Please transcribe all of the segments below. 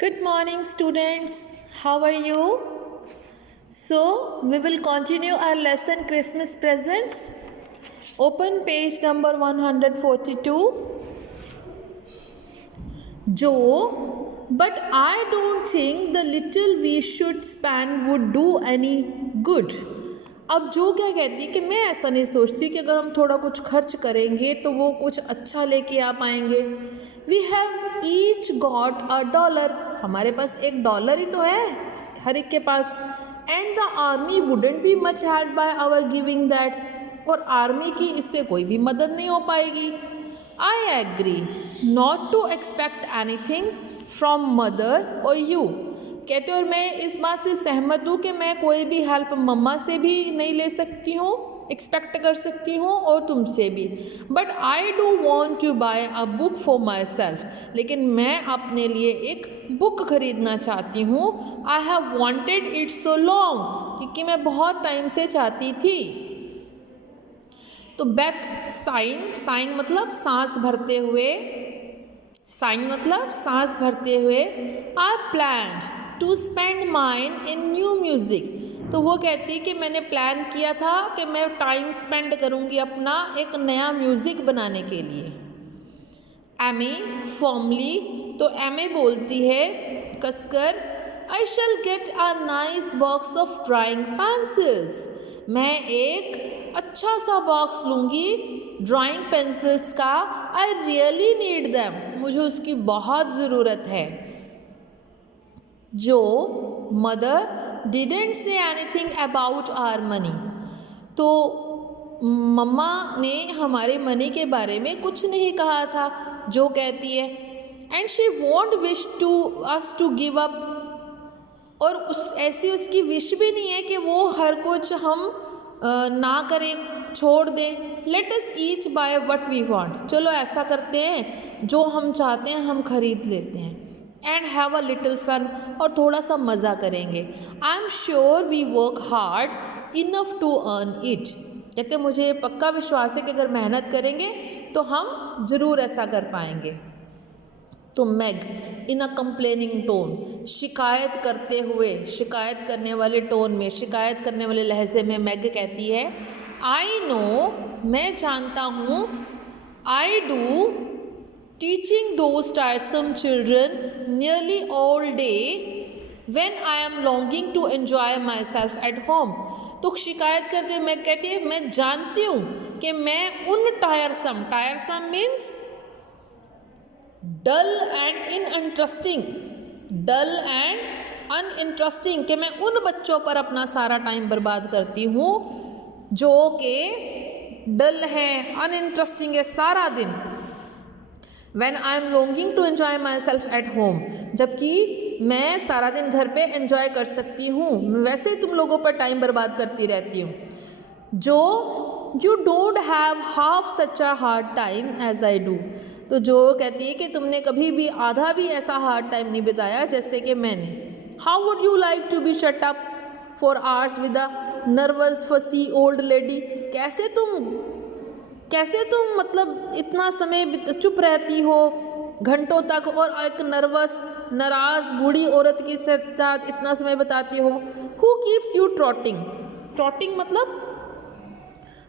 Good morning, students. How are you? So, we will continue our lesson Christmas presents. Open page number 142. Joe, but I don't think the little we should spend would do any good. अब जो क्या कहती है कि मैं ऐसा नहीं सोचती कि अगर हम थोड़ा कुछ खर्च करेंगे तो वो कुछ अच्छा लेके आ पाएंगे. We have each got $1. हमारे पास $1 ही तो है हर एक के पास. And the army wouldn't be much help by our giving that. और आर्मी की इससे कोई भी मदद नहीं हो पाएगी. I agree not to expect anything from mother or you. कहते और मैं इस बात से सहमत हूँ कि मैं कोई भी हेल्प मम्मा से भी नहीं ले सकती हूँ, एक्सपेक्ट कर सकती हूँ और तुमसे भी. But I do want to buy a book for myself. लेकिन मैं अपने लिए एक बुक खरीदना चाहती हूँ. I have wanted it so long. क्योंकि मैं बहुत टाइम से चाहती थी. तो बेथ साइन मतलब सांस भरते हुए. साइन मतलब सांस भरते हुए. I planned to spend mine in new music. तो वो कहती है कि मैंने प्लान किया था कि मैं टाइम स्पेंड करूँगी अपना एक नया म्यूज़िक बनाने के लिए. एमे फॉर्मली. तो एमे बोलती है कसकर, I shall get a nice box of drawing pencils. मैं एक अच्छा सा बॉक्स लूँगी ड्राइंग पेंसिल्स का. I really need them. मुझे उसकी बहुत ज़रूरत है. Jo mother didn't say anything about our money. तो मम्मा ने हमारे मनी के बारे में कुछ नहीं कहा था. जो कहती है and she want wish to us to give up. और ऐसी उसकी विश भी नहीं है कि वो हर कुछ हम ना करें, छोड़ दें. Let us each buy what we want. चलो ऐसा करते हैं जो हम चाहते हैं हम खरीद लेते हैं. And have a little fun. और थोड़ा सा मज़ा करेंगे. I am sure we work hard enough to earn it. कहते मुझे पक्का विश्वास है कि अगर मेहनत करेंगे तो हम ज़रूर ऐसा कर पाएंगे. तो मैग इन अ कंप्लेनिंग टोन. शिकायत करते हुए, शिकायत करने वाले टोन में, शिकायत करने वाले लहजे में मैग कहती है आई नो. मैं जानता हूँ. I do teaching those tiresome children nearly all day when I am longing to enjoy myself at home. तो शिकायत करते हुए मैं कहती है मैं जानती हूँ कि मैं उन tiresome means dull and uninteresting कि मैं उन बच्चों पर अपना सारा टाइम बर्बाद करती हूँ जो कि डल है, अनइंटरेस्टिंग है सारा दिन. When I am longing to enjoy myself at home. जबकि मैं सारा दिन घर पे एंजॉय कर सकती हूँ. वैसे ही तुम लोगों पर टाइम बर्बाद करती रहती हूँ. Jo you don't have half such a hard time as I do. तो जो कहती है कि तुमने कभी भी आधा भी ऐसा हार्ड टाइम नहीं बिताया जैसे कि मैंने. How would you like to be shut up for hours with a nervous fussy old lady. कैसे तुम मतलब इतना समय चुप रहती हो घंटों तक और एक नाराज़ बूढ़ी औरत के साथ इतना समय बिताती हो. हु कीप्स यू ट्रॉटिंग मतलब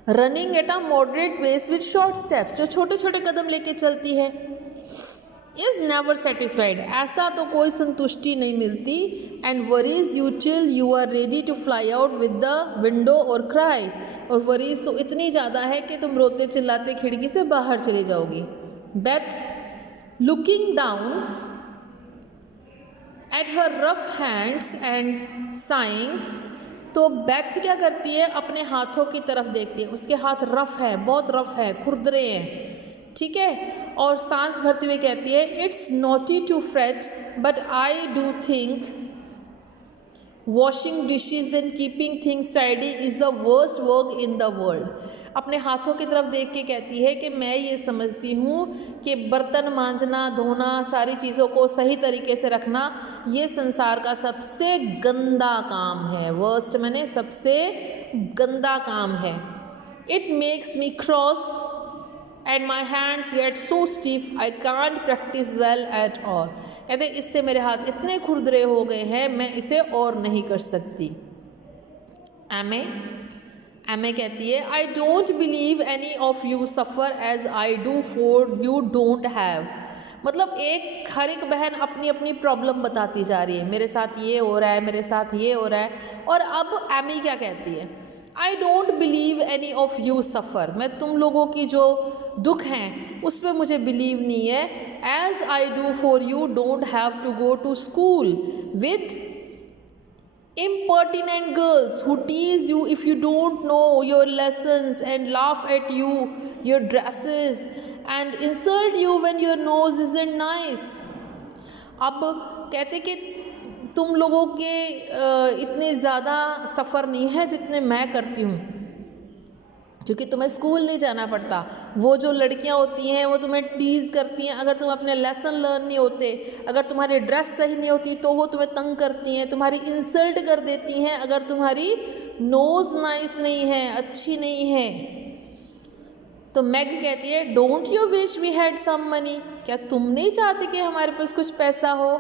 running at a moderate pace with short steps. जो छोटे छोटे कदम लेके चलती है. Is never satisfied. ऐसा तो कोई संतुष्टि नहीं मिलती. And worries you till you are ready to fly out with the window और क्राई. और वरीज तो इतनी ज़्यादा है कि तुम रोते चिल्लाते खिड़की से बाहर चली जाओगी. Beth looking down at her rough hands and saying. तो बेथ क्या करती है अपने हाथों की तरफ देखती है. उसके हाथ रफ़ है, बहुत रफ़ है, खुरदरे हैं. ठीक है. और सांस भरते हुए कहती है it's naughty to fret but I do think washing dishes and keeping things tidy is the worst work in the world. अपने हाथों की तरफ देख के कहती है कि मैं ये समझती हूँ कि बर्तन मांजना, धोना, सारी चीज़ों को सही तरीके से रखना ये संसार का सबसे गंदा काम है. वर्स्ट मैंने सबसे गंदा काम है. It makes me cross and my hands get so stiff I can't practice well at all. कहते इससे मेरे हाथ इतने खुरदरे हो गए हैं, मैं इसे और नहीं कर सकती। एमे कहती है I don't believe any of you suffer as I do for you don't have. मतलब हर एक बहन अपनी अपनी प्रॉब्लम बताती जा रही है, मेरे साथ ये हो रहा है, मेरे साथ ये हो रहा है। और अब एमी क्या कहती है, I don't believe any of you सफ़र, मैं तुम लोगों की जो दुख हैं उस पर मुझे बिलीव नहीं है। As I do for you don't have to go to school with impertinent girls who tease you if you don't know your lessons and laugh at you, your dresses and insult you when your nose isn't nice। अब कहते कि तुम लोगों के इतने ज़्यादा सफ़र नहीं है जितने मैं करती हूँ, क्योंकि तुम्हें स्कूल नहीं जाना पड़ता। वो जो लड़कियां होती हैं वो तुम्हें टीज़ करती हैं अगर तुम अपने लेसन लर्न नहीं होते, अगर तुम्हारी ड्रेस सही नहीं होती तो वो तुम्हें तंग करती हैं, तुम्हारी इंसल्ट कर देती हैं अगर तुम्हारी नोज़ नाइस नहीं है, अच्छी नहीं है। तो मैग कहती है don't you wish we had some money, क्या तुम नहीं चाहते कि हमारे पास कुछ पैसा हो।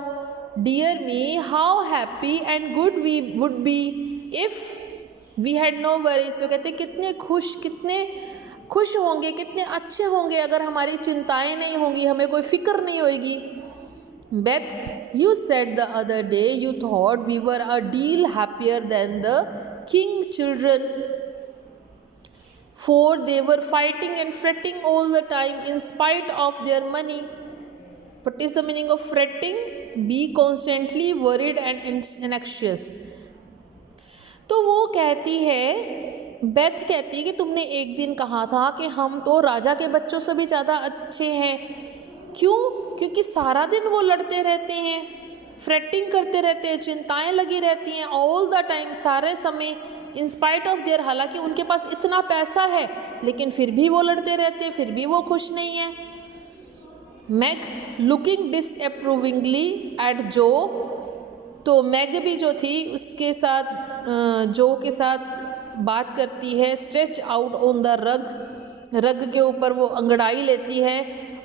Dear me how happy and good we would be if we had no worries. तो कहते कितने खुश होंगे, कितने अच्छे होंगे अगर हमारी चिंताएं नहीं होंगी, हमें कोई फिक्र नहीं होगी। Beth you said the other day you thought we were a deal happier than the King children for they were fighting and fretting all the time in spite of their money. What is the meaning of fretting? Be constantly worried and anxious. तो वो कहती है, Beth कहती है कि तुमने एक दिन कहा था कि हम तो राजा के बच्चों से भी ज़्यादा अच्छे हैं। क्यों? क्योंकि सारा दिन वो लड़ते रहते हैं, फ्रेटिंग करते रहते हैं, चिंताएं लगी रहती हैं ऑल द टाइम, सारे समय, इन स्पाइट ऑफ देयर। हालांकि उनके पास इतना पैसा है लेकिन फिर भी वो लड़ते रहते हैं, फिर भी वो खुश नहीं है। मैग लुकिंग डिसअप्रूविंगली एट जो। तो मैग भी जो थी उसके साथ जो के साथ बात करती है, stretch out on the rug के ऊपर वो अंगड़ाई लेती है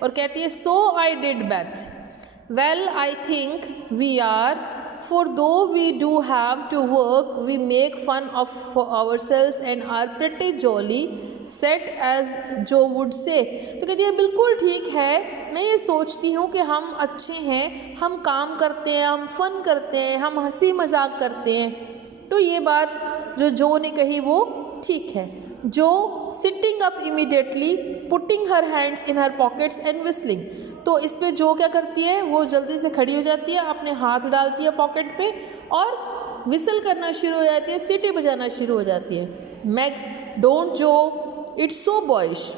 और कहती है so I did Beth well I think we are for though we do have to work we make fun of our selves and are pretty jolly set as Jo would say. तो कहती है बिल्कुल ठीक है, मैं ये सोचती हूँ कि हम अच्छे हैं, हम काम करते हैं, हम फन करते हैं, हम हंसी मजाक करते हैं। तो ये बात जो ने कही वो ठीक है। जो sitting up immediately putting her hands in her pockets and whistling. तो इस पे जो क्या करती है, वो जल्दी से खड़ी हो जाती है, अपने हाथ डालती है पॉकेट पे और विसल करना शुरू हो जाती है, सीटी बजाना शुरू हो जाती है। मैग डोंट जो इट्स सो बॉयश।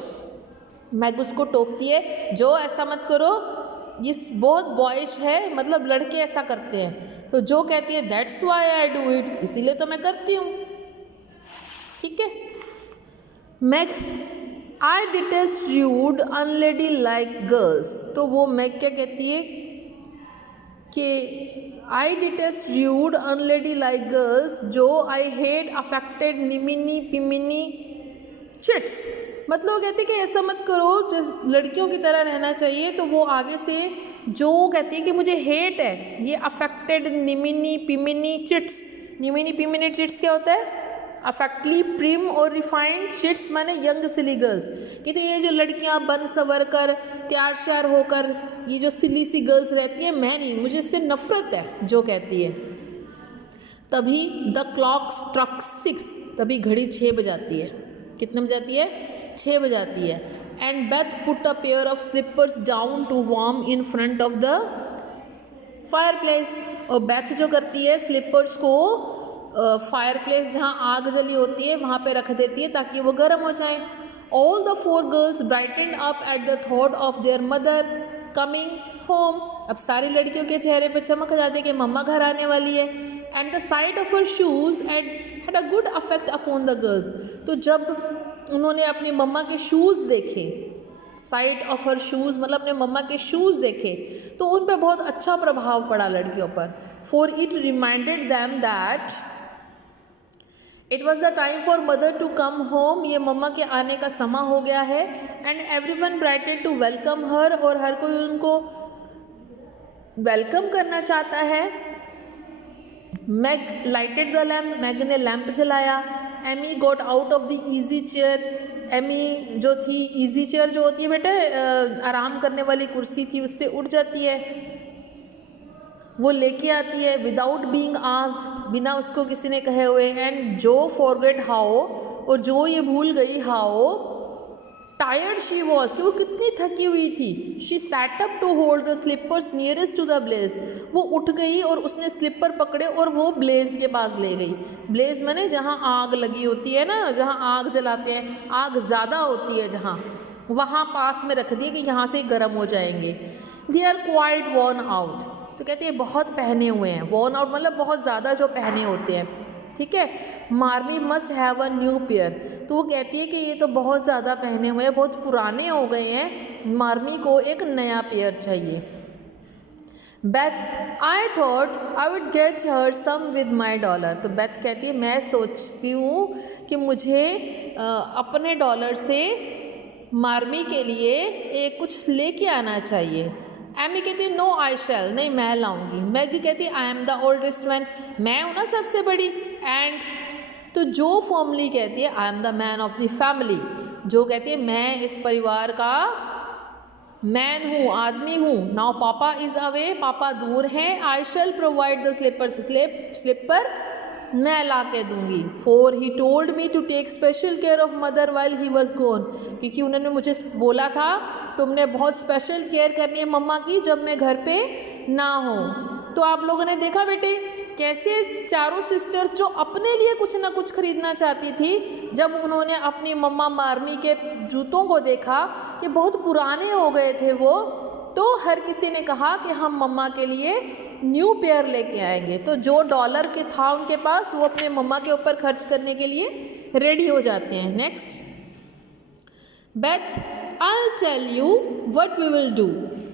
मैग उसको टोकती है, जो ऐसा मत करो, ये बहुत बॉयश है, मतलब लड़के ऐसा करते हैं। तो जो कहती है that's why I do it, इसीलिए तो मैं करती हूँ। ठीक है। मैग आई डिटेस्ट रूड अनलेडी लाइक गर्ल्स। तो वो मैग क्या कहती है कि आई डिटेस्ट रूड अनलेडी लाइक गर्ल्स जो आई हेट अफेक्टेड निमिनी पिमिनी चिट्स। मतलब वो कहती है कि ऐसा मत करो, जिस लड़कियों की तरह रहना चाहिए। तो वो आगे से जो कहती है कि मुझे हेट है ये अफेक्टेड निमिनी पिमिनी चिट्स। निमिनी पिमिनी चिट्स क्या होता है? अफेक्टली प्रिम और रिफाइंड, चिट्स माने यंग सिली गर्ल्स। कहते ये जो लड़कियां बन सवर कर तैयार श्यार होकर ये जो सिली सी गर्ल्स रहती हैं, मैं नहीं, मुझे इससे नफरत है। जो कहती है तभी द क्लॉक स्ट्रक 6, तभी घड़ी 6 बजाती है। कितने बजाती है? 6 बजाती है। And Beth put a pair of slippers down to warm in front of the fire place. और बेथ जो करती है स्लीपर्स को फायर प्लेस जहाँ आग जली होती है वहाँ पे रख देती है ताकि वो गर्म हो जाए। All the 4 girls brightened up at the thought of their mother coming home. अब सारी लड़कियों के चेहरे पे चमक जाती है कि मम्मा घर आने वाली है। And the site of her shoes had a good affect upon the girls. तो जब उन्होंने अपनी मम्मा के शूज़ देखे, साइट ऑफ हर शूज़ मतलब अपने मम्मा के शूज़ देखे, तो उन पर बहुत अच्छा प्रभाव पड़ा लड़कियों पर। For it reminded them that it was the time for mother to come home, ये मम्मा के आने का समय हो गया है। And every one brighted to welcome her, और हर कोई उनको वेलकम करना चाहता है। Meg lighted the lamp, Meg ने लैम्प जलाया। Amy got out of the easy chair, Amy जो थी, ईजी चेयर जो होती है बेटा आराम करने वाली कुर्सी थी, उससे उठ जाती है, वो लेके आती है विदाउट बीइंग आस्क्ड, बिना उसको किसी ने कहे हुए। एंड जो फॉरगेट हाउ, और जो ये भूल गई हाउ टायर्ड शी वॉज, कि वो कितनी थकी हुई थी। She sat up to hold the slippers nearest to the blaze, वो उठ गई और उसने स्लीपर पकड़े और वो ब्लेज के पास ले गई। ब्लेज माने जहाँ आग लगी होती है ना, जहाँ आग जलाते हैं, आग ज़्यादा होती है जहाँ, वहाँ पास में रख दिए कि यहाँ से गर्म हो जाएंगे। They are quite worn out, तो कहते हैं बहुत पहने हुए हैं, वॉर्न आउट मतलब बहुत ज़्यादा जो पहने होते हैं, ठीक है। Marmee must have a new pair, तो वो कहती है कि ये तो बहुत ज़्यादा पहने हुए हैं, बहुत पुराने हो गए हैं, मार्मी को एक नया पेयर चाहिए। Beth, I thought I would get her some with my dollar, तो बेथ कहती है मैं सोचती हूँ कि मुझे अपने डॉलर से मार्मी के लिए एक कुछ लेके आना चाहिए। एमी कहती है नो आई शैल, नहीं मैं लाऊंगी। मैगी कहती है I am the oldest one, मैं हूँ ना सबसे बड़ी। एंड तो जो फॉर्मली कहती है I am the man of the family, जो कहती है मैं इस परिवार का मैन हूँ, आदमी हूँ। नाउ पापा इज अवे, पापा दूर हैं। I shall provide the slippers, slipper मैं ला के दूंगी। For he told me to take special care of mother while he was gone, क्योंकि उन्होंने मुझे बोला था तुमने बहुत स्पेशल केयर करनी है मम्मा की जब मैं घर पे ना हो। तो आप लोगों ने देखा बेटे कैसे चारों सिस्टर्स जो अपने लिए कुछ ना कुछ खरीदना चाहती थी, जब उन्होंने अपनी मम्मा मार्मी के जूतों को देखा कि बहुत पुराने हो गए थे वो, तो हर किसी ने कहा कि हम मम्मा के लिए न्यू पेयर लेके आएंगे। तो जो डॉलर के था उनके पास, वो अपने मम्मा के ऊपर खर्च करने के लिए रेडी हो जाते हैं। Next, Beth, I'll tell you what we will do.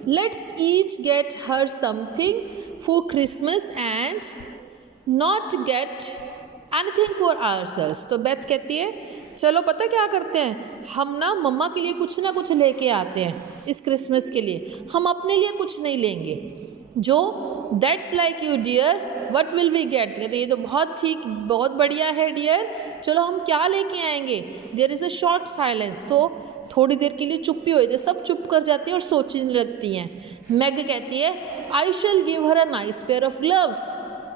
Let's each get her something for Christmas and not get anything for ourselves. तो बेथ कहती है चलो पता क्या करते हैं, हम ना मम्मा के लिए कुछ ना कुछ लेके आते हैं इस क्रिसमस के लिए, हम अपने लिए कुछ नहीं लेंगे। Jo that's like you dear, what will we get, कहते ये तो बहुत ठीक, बहुत बढ़िया है डियर, चलो हम क्या लेके आएंगे। There is a short silence, तो थोड़ी देर के लिए चुप्पी हुई थी, सब चुप कर जाती हैं और सोचने लगती हैं। मैग कहती है I shall give her a nice pair of gloves,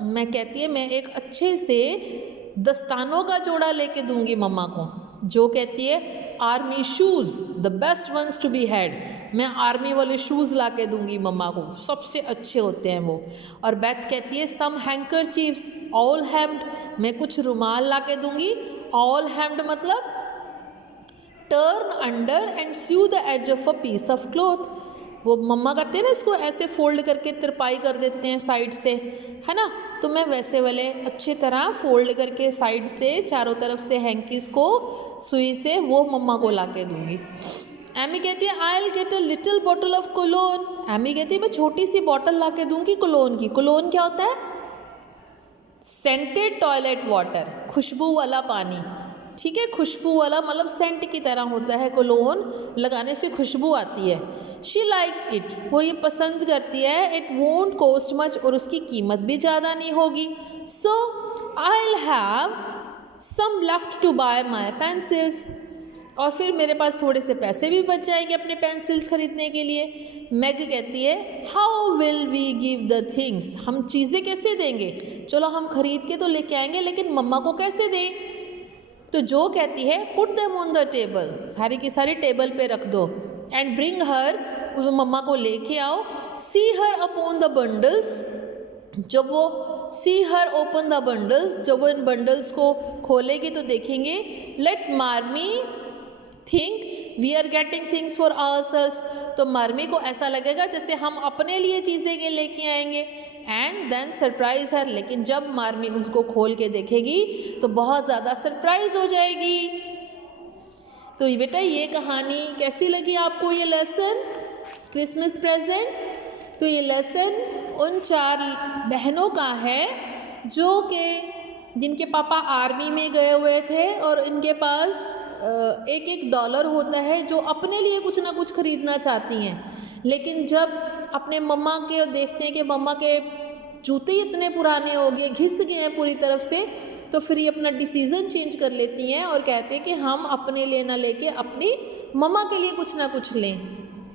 मैं कहती है मैं एक अच्छे से दस्तानों का जोड़ा लेके दूंगी मम्मा को। जो कहती है army shoes the best ones to be had, मैं आर्मी वाले शूज़ ला के दूंगी मम्मा को, सबसे अच्छे होते हैं वो। और बेथ कहती है सम हैंकरचीफ्स ऑल हेम्ड, मैं कुछ रुमाल ला के दूंगी। ऑल हेम्ड मतलब turn under and sew the edge of a piece of cloth, वो मम्मा करते हैं ना इसको ऐसे फोल्ड करके तिरपाई कर देते हैं साइड से, है ना, तो मैं वैसे वाले अच्छी तरह फोल्ड करके साइड से चारों तरफ से हैंकीस को सुई से वो मम्मा को ला के दूंगी। एमी कहती है I will get a little bottle of cologne, Amy कहती है मैं छोटी सी बॉटल ला के दूंगी कोलोन की। कोलोन क्या होता है, सेंटेड टॉयलेट वाटर, खुशबू वाला पानी, ठीक है, खुशबू वाला मतलब सेंट की तरह होता है, कोलोन लगाने से खुशबू आती है। शी लाइक्स इट, वो ये पसंद करती है। इट वोंट कॉस्ट मच, और उसकी कीमत भी ज़्यादा नहीं होगी। So I will have some left to buy my pencils, और फिर मेरे पास थोड़े से पैसे भी बच जाएंगे अपने पेंसिल्स खरीदने के लिए। मैग कहती है how will we give the things, हम चीज़ें कैसे देंगे, चलो हम खरीद के तो लेके आएंगे लेकिन मम्मा को कैसे दें। तो जो कहती है put them on the table, सारी की सारी टेबल पे रख दो। एंड ब्रिंग हर, मम्मा को लेके आओ। See her upon the bundles, जब वो see her open the bundles, जब वो इन बंडल्स को खोलेगी तो देखेंगे let Marmee think we are getting things for ourselves, तो मार्मी को ऐसा लगेगा जैसे हम अपने लिए चीज़ें के लेके आएंगे। एंड देन सरप्राइज हर, लेकिन जब मार्मी उसको खोल के देखेगी तो बहुत ज़्यादा सरप्राइज हो जाएगी। तो बेटा ये कहानी कैसी लगी आपको, ये लेसन क्रिसमस प्रेजेंट। तो ये लेसन उन 4 बहनों का है जो कि जिनके पापा आर्मी में गए हुए थे और इनके पास एक एक डॉलर होता है, जो अपने लिए कुछ ना कुछ खरीदना चाहती हैं, लेकिन जब अपने मम्मा के देखते हैं कि मम्मा के जूते इतने पुराने हो गए, घिस गए हैं पूरी तरफ से, तो फिर ये अपना डिसीज़न चेंज कर लेती हैं और कहते हैं कि हम अपने लिए ना लेके अपनी मम्मा के लिए कुछ ना कुछ लें।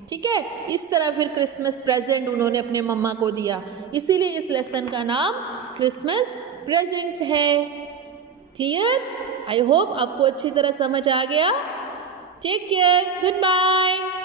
ठीक है, इस तरह फिर क्रिसमस प्रेजेंट उन्होंने अपने मम्मा को दिया, इसीलिए इस लेसन का नाम क्रिसमस प्रेजेंट्स है। क्लियर? आई होप आपको अच्छी तरह समझ आ गया। Take care, good bye.